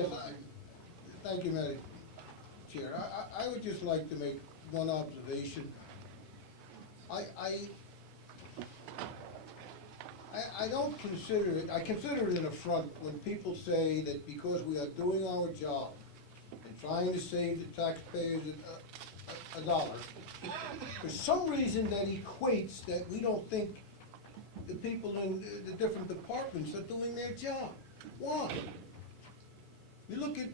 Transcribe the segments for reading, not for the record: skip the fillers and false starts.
Yes, thank you, Madam Chair. I would just like to make one observation. I don't consider it, I consider it an affront when people say that because we are doing our job and trying to save the taxpayers a dollar, for some reason that equates that we don't think the people in the different departments are doing their job. Why? You look at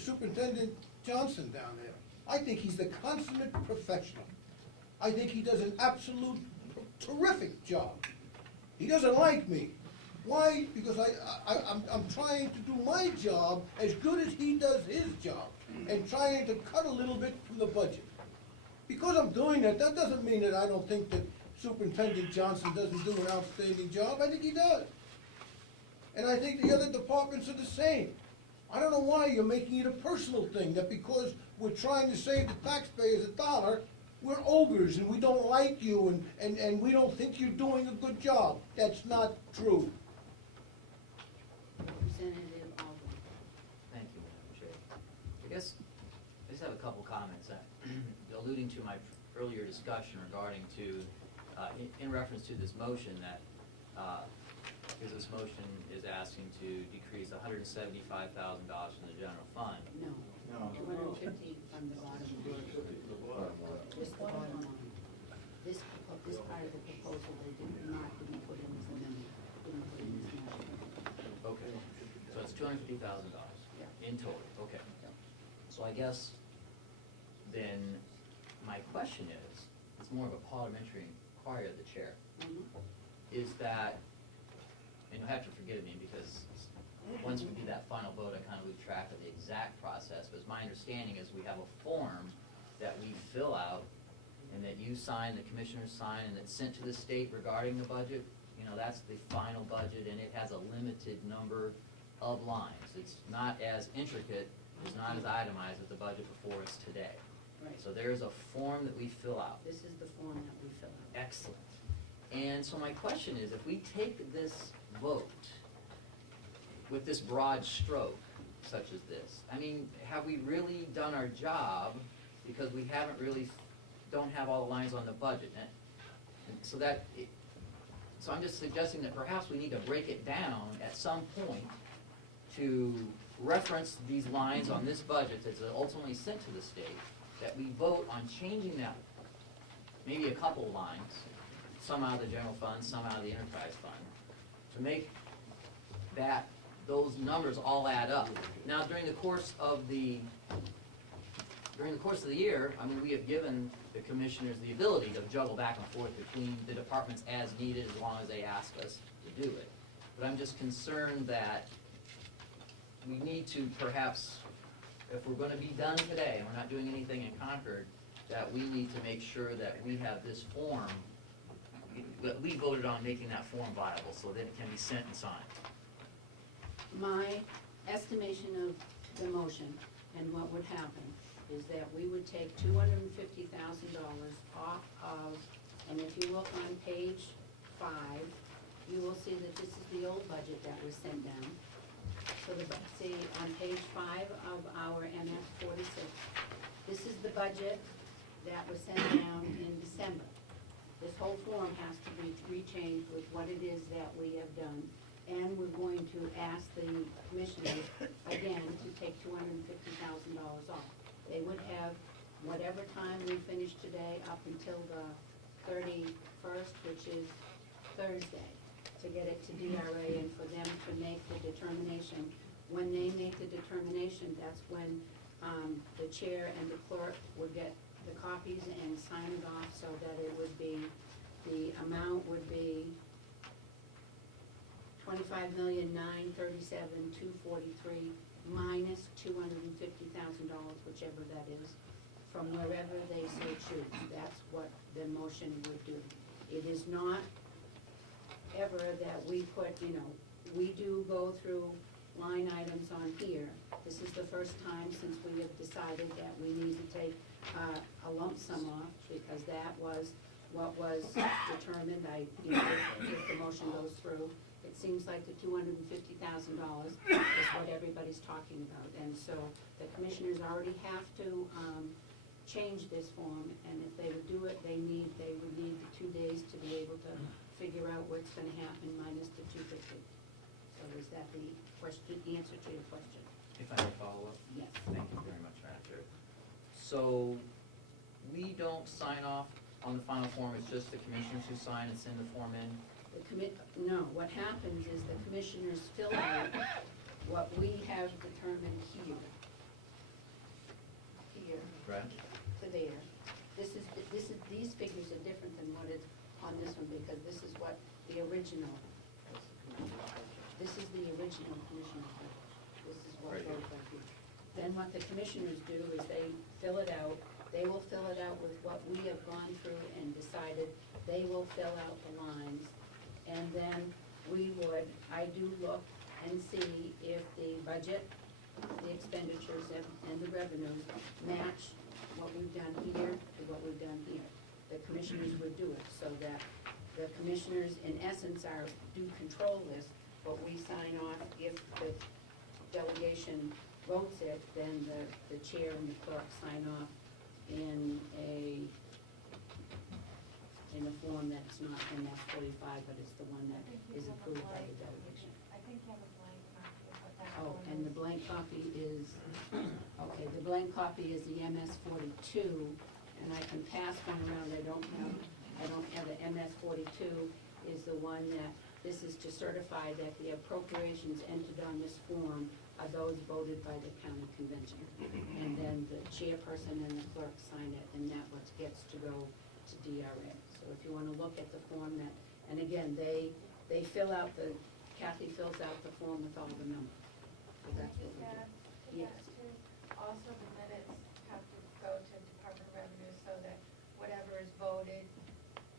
Superintendent Johnson down there. I think he's the consummate professional. I think he does an absolute terrific job. He doesn't like me. Why? Because I'm trying to do my job as good as he does his job and trying to cut a little bit from the budget. Because I'm doing that, that doesn't mean that I don't think that Superintendent Johnson doesn't do an outstanding job. I think he does. And I think the other departments are the same. I don't know why you're making it a personal thing, that because we're trying to save the taxpayers a dollar, we're ogres and we don't like you and we don't think you're doing a good job. That's not true. Representative Alden. Thank you, Madam Chair. I guess I just have a couple comments. Alluding to my earlier discussion regarding to, in reference to this motion that, because this motion is asking to decrease $175,000 from the general fund. No. No. 250 from the bottom line. Just the bottom line. This part of the proposal, they didn't put in this amendment, didn't put in this motion. Okay, so it's $250,000 Yeah. in total, okay. So I guess then my question is, it's more of a parliamentary inquiry of the chair, is that, and you'll have to forgive me because once we do that final vote, I kind of lose track of the exact process, but my understanding is we have a form that we fill out and that you sign, the commissioners sign, and it's sent to the state regarding the budget. You know, that's the final budget, and it has a limited number of lines. It's not as intricate, it's not as itemized as the budget before us today. Right. So there's a form that we fill out. This is the form that we fill out. Excellent. And so my question is, if we take this vote with this broad stroke, such as this, I mean, have we really done our job because we haven't really, don't have all the lines on the budget? And so that, so I'm just suggesting that perhaps we need to break it down at some point to reference these lines on this budget that's ultimately sent to the state, that we vote on changing that, maybe a couple lines, some out of the general fund, some out of the enterprise fund, to make that, those numbers all add up. Now, during the course of the year, I mean, we have given the commissioners the ability to juggle back and forth between the departments as needed, as long as they ask us to do it. But I'm just concerned that we need to perhaps, if we're going to be done today, and we're not doing anything in Concord, that we need to make sure that we have this form, that we voted on making that form viable so that it can be sent and signed. My estimation of the motion and what would happen is that we would take $250,000 off of, and if you look on page 5, you will see that this is the old budget that was sent down. So see on page 5 of our MS 46, this is the budget that was sent down in December. This whole form has to be rechanged with what it is that we have done. And we're going to ask the commissioners, again, to take $250,000 off. They would have whatever time we finish today up until the 31st, which is Thursday, to get it to DRA and for them to make the determination. When they make the determination, that's when the chair and the clerk would get the copies and sign it off so that it would be, the amount would be $25,937,243 minus $250,000, whichever that is, from wherever they so choose. That's what the motion would do. It is not ever that we put, you know, we do go through line items on here. This is the first time since we have decided that we need to take a lump sum off, because that was what was determined, if the motion goes through, it seems like the $250,000 is what everybody's talking about. And so the commissioners already have to change this form, and if they would do it, they would need the 2 days to be able to figure out what's gonna happen minus the $250. So is that the question, answer to your question? If I may follow up? Yes. Thank you very much, Madam Chair. So, we don't sign off on the final form, it's just the commissioners who sign and send the form in? No, what happens is the commissioners fill out what we have determined here. Here. Right. To there. These figures are different than what is on this one, because this is what the original, this is the original commissioner's bill. This is what Right. goes right here. Then what the commissioners do is they fill it out, they will fill it out with what we have gone through and decided, they will fill out the lines, and then I do look and see if the budget, the expenditures and the revenues match what we've done here to what we've done here. The commissioners would do it, so that the commissioners in essence do control this, but we sign off. If the delegation votes it, then the chair and the clerk sign off in a form that's not MS 45, but it's the one that is approved by the delegation. I think you have a blank copy of what that. Oh, and the blank copy is, okay, the blank copy is the MS 42, and I can pass one around. I don't have the MS 42 is the one that, this is to certify that the appropriations entered on this form are those voted by the county convention. And then the chairperson and the clerk sign it, and that what gets to go to DRA. So if you wanna look at the form that, and again, they fill out Kathy fills out the form with all the numbers. So that's what we do. Yes. Also, the minutes have to go to Department of Revenue so that whatever is voted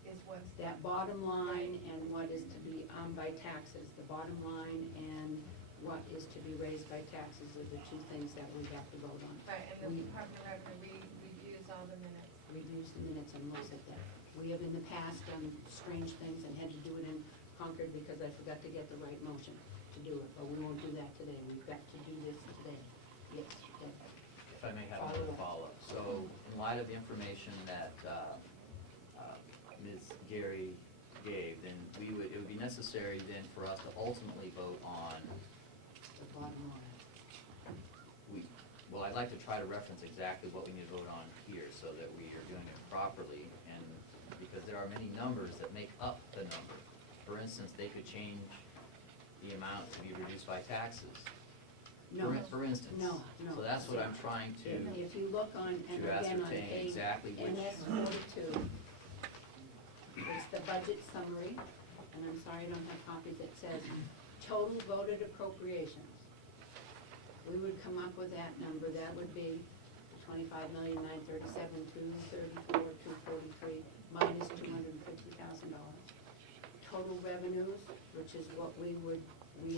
is what's. That bottom line and what is to be by taxes, the bottom line and what is to be raised by taxes are the two things that we have to vote on. Right, and the Department of Revenue reviews all the minutes. Reviews the minutes and looks at that. We have in the past done strange things and had to do it in Concord because I forgot to get the right motion to do it, but we won't do that today. We've got to do this today. Yes, okay. If I may have another follow-up. So, in light of the information that Ms. Gary gave, then it would be necessary then for us to ultimately vote on, The bottom line. well, I'd like to try to reference exactly what we need to vote on here so that we are doing it properly, and because there are many numbers that make up the number. For instance, they could change the amount to be reduced by taxes. No. For instance. No. So that's what I'm trying to, If you look on, and to again on ascertain page exactly which. MS 42, it's the budget summary, and I'm sorry I don't have copies, it says total voted appropriations. We would come up with that number, that would be 25,937,234,243 minus $250,000. Total revenues, which is what we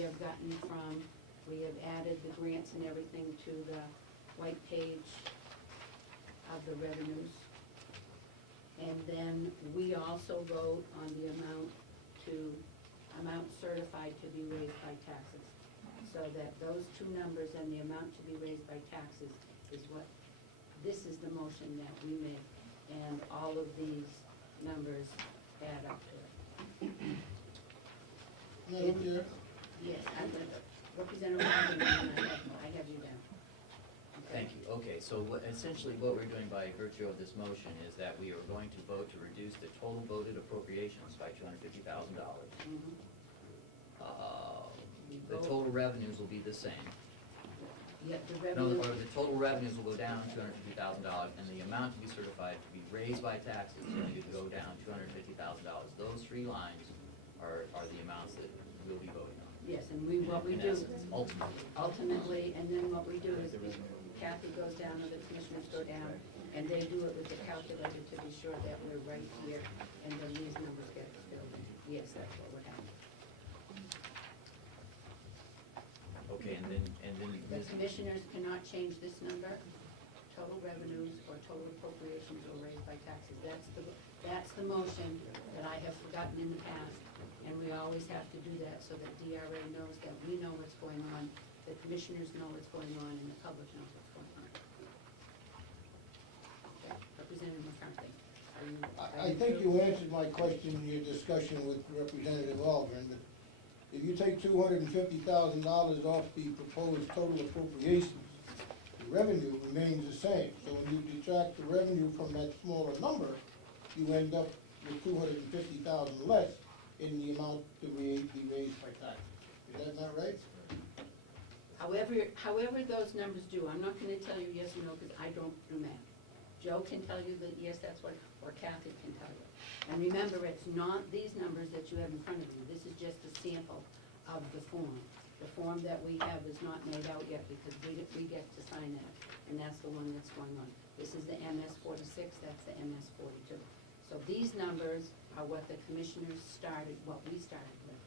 have gotten from, we have added the grants and everything to the white page of the revenues. And then we also vote on the amount certified to be raised by taxes. So that those two numbers and the amount to be raised by taxes is what, this is the motion that we make, and all of these numbers add up to it. Madam Chair, Yes, I'm gonna, Representative Rogers, I have you down. Okay. Thank you. Okay, so essentially what we're doing by virtue of this motion is that we are going to vote to reduce the total voted appropriations by $250,000. Mhm. The total revenues will be the same. Yeah, the No, revenue, or the total revenues will go down $250,000, and the amount to be certified to be raised by taxes is going to go down $250,000. Those three lines are the amounts that we'll be voting on. yes, and what we In do, essence, ultimately. ultimately, and then what we do is Kathy goes down, or the commissioners go down, and they do it with the calculator to be sure that we're right here, and then these numbers get filled in. Yes, that's what would happen. Okay, and then The Ms. commissioners cannot change this number, total revenues or total appropriations or raised by taxes. That's the motion that I have forgotten in the past, and we always have to do that so that DRA knows that we know what's going on, the commissioners know what's going on, and the public knows what's going on. Okay, Representative McCarthy, are you? I think you answered my question in your discussion with Representative Algren, but if you take $250,000 off the proposed total appropriations, the revenue remains the same. So when you detract the revenue from that smaller number, you end up with $250,000 less in the amount to be raised by tax. Is that not right? However those numbers do, I'm not gonna tell you yes or no, because I don't do math. Joe can tell you that yes, that's what, or Kathy can tell you. And remember, it's not these numbers that you have in front of you, this is just a sample of the form. The form that we have is not made out yet, because we get to sign that, and that's the one that's going on. This is the MS 46, that's the MS 42. So these numbers are what the commissioners started, what we started with.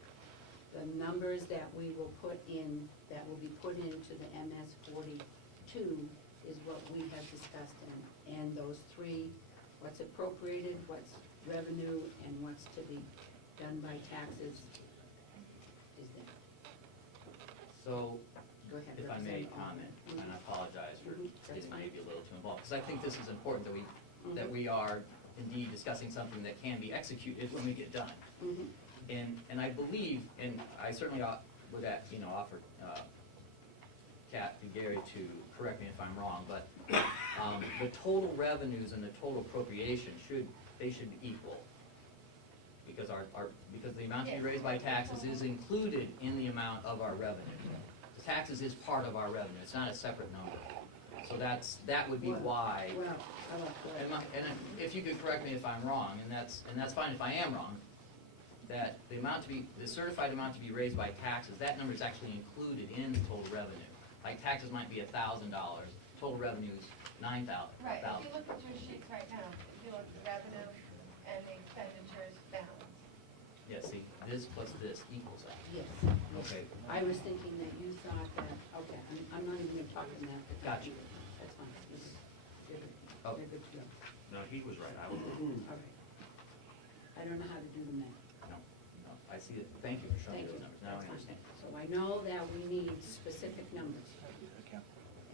The numbers that we will put in, that will be put into the MS 42 is what we have discussed in. And those three, what's appropriated, what's revenue, and what's to be done by taxes is there. So, Go ahead, if I may Representative comment, Alden. and I apologize for That's getting fine. maybe a little too involved, because I think this is important that we are indeed discussing something that can be executed when we get done. Mhm. And I believe, and I certainly would, offer Kat and Gary to correct me if I'm wrong, but the total revenues and the total appropriation should be equal. Because because the amount to be raised by taxes is included in the amount of our revenue. The taxes is part of our revenue, it's not a separate number. So that would be why. Well, I like that. And if you could correct me if I'm wrong, and that's fine if I am wrong, that the certified amount to be raised by taxes, that number is actually included in the total revenue. Like taxes might be $1,000, total revenue is $9,000. Right, if you look at your sheets right now, if you look at the revenue and the expenditures balance. Yeah, see, this plus this equals that. Yes. Okay. I was thinking that you thought that, okay, I'm not even gonna talk in that. Gotcha. That's fine. You're good. Oh. You're good to go. No, he was right, I was All wrong. right. I don't know how to do the math. No, I see it. Thank you for showing Thank those you. numbers. Now I That's fine. understand. So I know that we need specific numbers.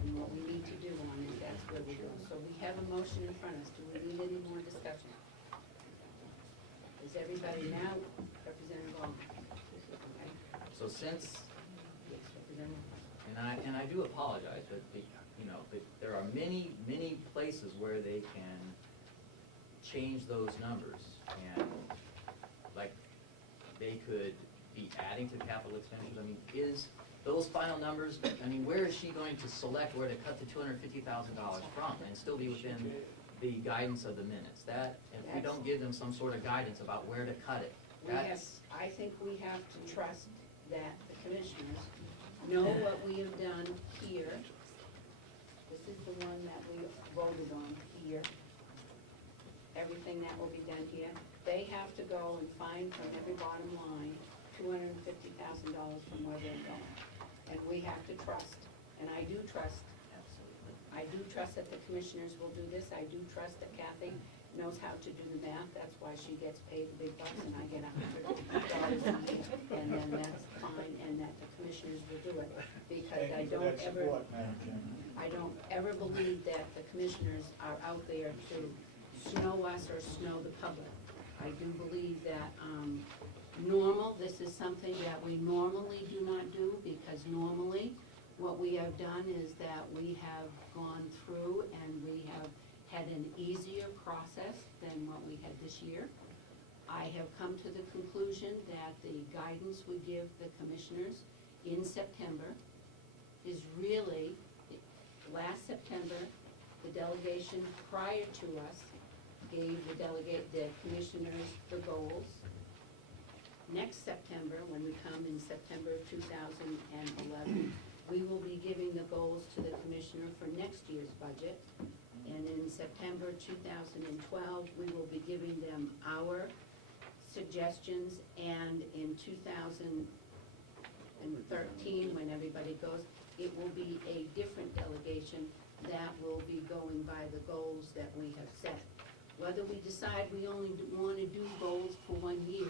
And what we need to do on it, that's where we go. So we have a motion in front of us. Do we need any more discussion? Is everybody now, Representative Alden? Okay. So since, Yes, Representative. and I do apologize, but there are many places where they can change those numbers, and like they could be adding to capital expenditures. I mean, is those final numbers? I mean, where is she going to select where to cut the $250,000 from and still be within the guidance of the minutes? That if we don't give them some sort of guidance about where to cut it, I think we have to trust that the commissioners know what we have done here. This is the one that we voted on here. Everything that will be done here. They have to go and find from every bottom line $250,000 from where they're going. And we have to trust, and I do trust. I do trust that the commissioners will do this. I do trust that Kathy knows how to do the math. That's why she gets paid the big bucks and I get $100 a month. And then that's fine, and that the commissioners will do it. Because I don't ever believe that the commissioners are out there to snow us or snow the public. I do believe that this is something that we normally do not do, because normally what we have done is that we have gone through and we have had an easier process than what we had this year. I have come to the conclusion that the guidance we give the commissioners in September is really, last September, the delegation prior to us gave the commissioners the goals. Next September, when we come in September of 2011, we will be giving the goals to the commissioner for next year's budget. And in September 2012, we will be giving them our suggestions, and in 2013, when everybody goes, it will be a different delegation that will be going by the goals that we have set. whether we decide we only wanna do goals for 1 year,